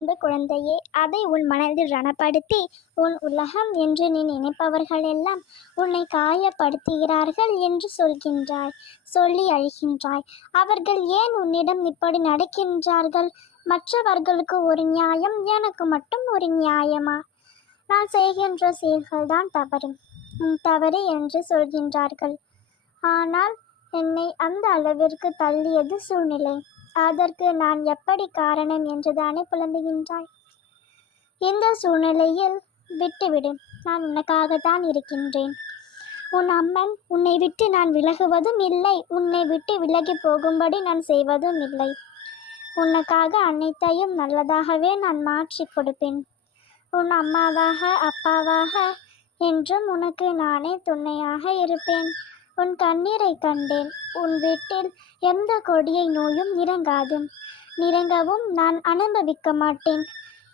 அந்த குழந்தையே, அதை உன் மனதில் ரணப்படுத்தி உன் உலகம் என்று நீ நினைப்பவர்களெல்லாம் உன்னை காயப்படுத்துகிறார்கள் என்று சொல்கின்றாய், சொல்லி அழுகின்றாய். அவர்கள் ஏன் உன்னிடம் இப்படி நடக்கின்றார்கள்? மற்றவர்களுக்கு ஒரு நியாயம், எனக்கு மட்டும் ஒரு நியாயமா? நான் செய்கின்ற செயல்கள்தான் தவறு என்று சொல்கின்றார்கள். ஆனால் என்னை அந்த அளவிற்கு தள்ளியது சூழ்நிலை. அதற்கு நான் எப்படி காரணம் என்றுதானே புலம்புகின்றாய்? இந்த சூழ்நிலையில் விட்டுவிடு. நான் உனக்காகத்தான் இருக்கின்றேன். உன் அம்மன் உன்னை விட்டு நான் விலகுவதும் இல்லை, உன்னை விட்டு விலகி போகும்படி நான் செய்வதும் இல்லை. உனக்காக அனைத்தையும் நல்லதாகவே நான் மாற்றி கொடுப்பேன். உன் அம்மாவாக அப்பாவாக என்றும் உனக்கு நானே துணையாக இருப்பேன். உன் கண்ணீரை கண்டேன். உன் வீட்டில் எந்த கொடிய நோயும் நிறங்கவும் நான் அனுபவிக்க மாட்டேன்.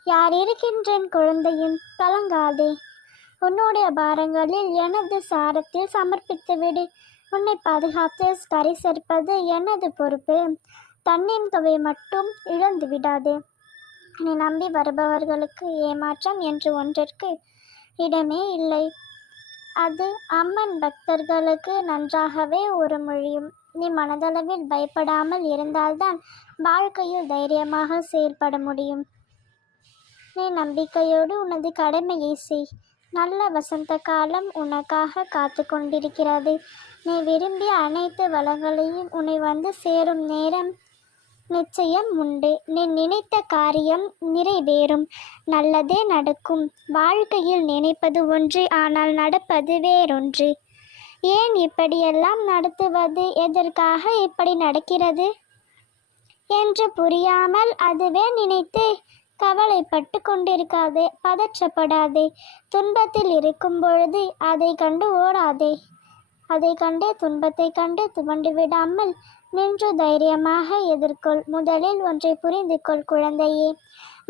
யார் இருக்கின்றேன் குழந்தையும், கலங்காதே. உன்னுடைய பாரங்களில் எனது சாரத்தில் சமர்ப்பித்துவிடு. உன்னை பாதுகாத்து கரை சேர்ப்பது எனது பொறுப்பு. தன்னின் தொகை மட்டும் இழந்து விடாதே. நீ நம்பி வருபவர்களுக்கு ஏமாற்றம் என்று ஒன்றிற்கு இடமே இல்லை. அது அம்மன் பக்தர்களுக்கு நன்றாகவே உறுமொழியும். நீ மனதளவில் பயப்படாமல் இருந்தால்தான் வாழ்க்கையில் தைரியமாக செயல்பட முடியும். நீ நம்பிக்கையோடு உனது கடமையை செய். நல்ல வசந்த காலம் உனக்காக காத்து கொண்டிருக்கிறது. நீ விரும்பிய அனைத்து வளங்களையும் உன்னை வந்து சேரும் நேரம் நிச்சயம் உண்டு. நீ நினைத்த காரியம் நிறைவேறும். நல்லதே நடக்கும். வாழ்க்கையில் நினைப்பது ஒன்று, ஆனால் நடப்பது வேறொன்று. ஏன் இப்படியெல்லாம் நடத்துவது, எதற்காக இப்படி நடக்கிறது என்று புரியாமல் அதுவே நினைத்து கவலைப்பட்டு கொண்டிருக்காதே, பதற்றப்படாதே. துன்பத்தில் இருக்கும் பொழுது அதை கண்டு ஓடாதே. அதை கண்டே துன்பத்தை கண்டு துவண்டு விடாமல் நின்று தைரியமாக எதிர்கொள். முதலில் ஒன்றை புரிந்து கொள் குழந்தையே.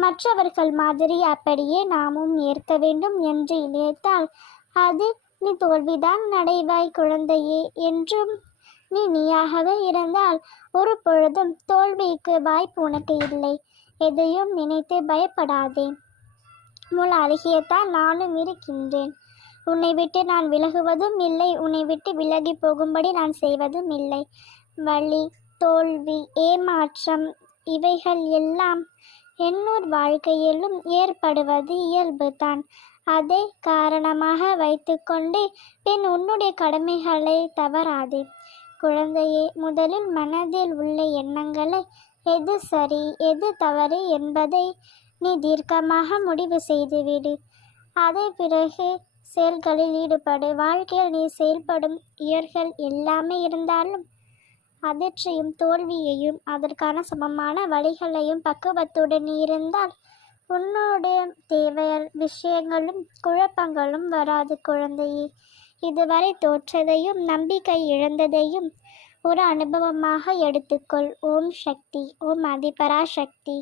மற்றவர்கள் மாதிரி அப்படியே நாமும் ஏற்க வேண்டும் என்று நினைத்தால் அது நீ தோல்விதான் அடைவாய் குழந்தையே. என்றும் நீ நீயாகவே இருந்தால் ஒரு பொழுதும் தோல்விக்கு வாய்ப்பு உனக்கு இல்லை. எதையும் நினைத்து பயப்படாதே. முள் அருகேதான் நானும் இருக்கின்றேன். உன்னை விட்டு நான் விலகுவதும் இல்லை, உன்னை விட்டு விலகி போகும்படி நான் செய்வதும் இல்லை. வலி, தோல்வி, ஏமாற்றம் இவைகள் எல்லாம் என்னோர் வாழ்க்கையிலும் ஏற்படுவது இயல்புதான். அதை காரணமாக வைத்துக்கொண்டு பின் உன்னுடைய கடமைகளை தவறாதே குழந்தையே. முதலில் மனதில் உள்ள எண்ணங்களை எது சரி எது தவறு என்பதை நீ தீர்க்கமாக முடிவு செய்துவிடு. அதை பிறகு செயல்களில் ஈடுபடு. வாழ்க்கையில் நீ செயல்படும் இயல்கள் எல்லாமே இருந்தாலும் அதிர்ச்சியும் தோல்வியையும் அதற்கான சமமான வழிகளையும் பக்குவத்துடன் இருந்தால் உன்னுடைய விஷயங்களும் குழப்பங்களும் வராது குழந்தையே. இதுவரை தோற்றதையும் நம்பிக்கை இழந்ததையும் ஒரு அனுபவமாக எடுத்துக்கொள். ஓம் சக்தி. ஓம் அதிபரா சக்தி.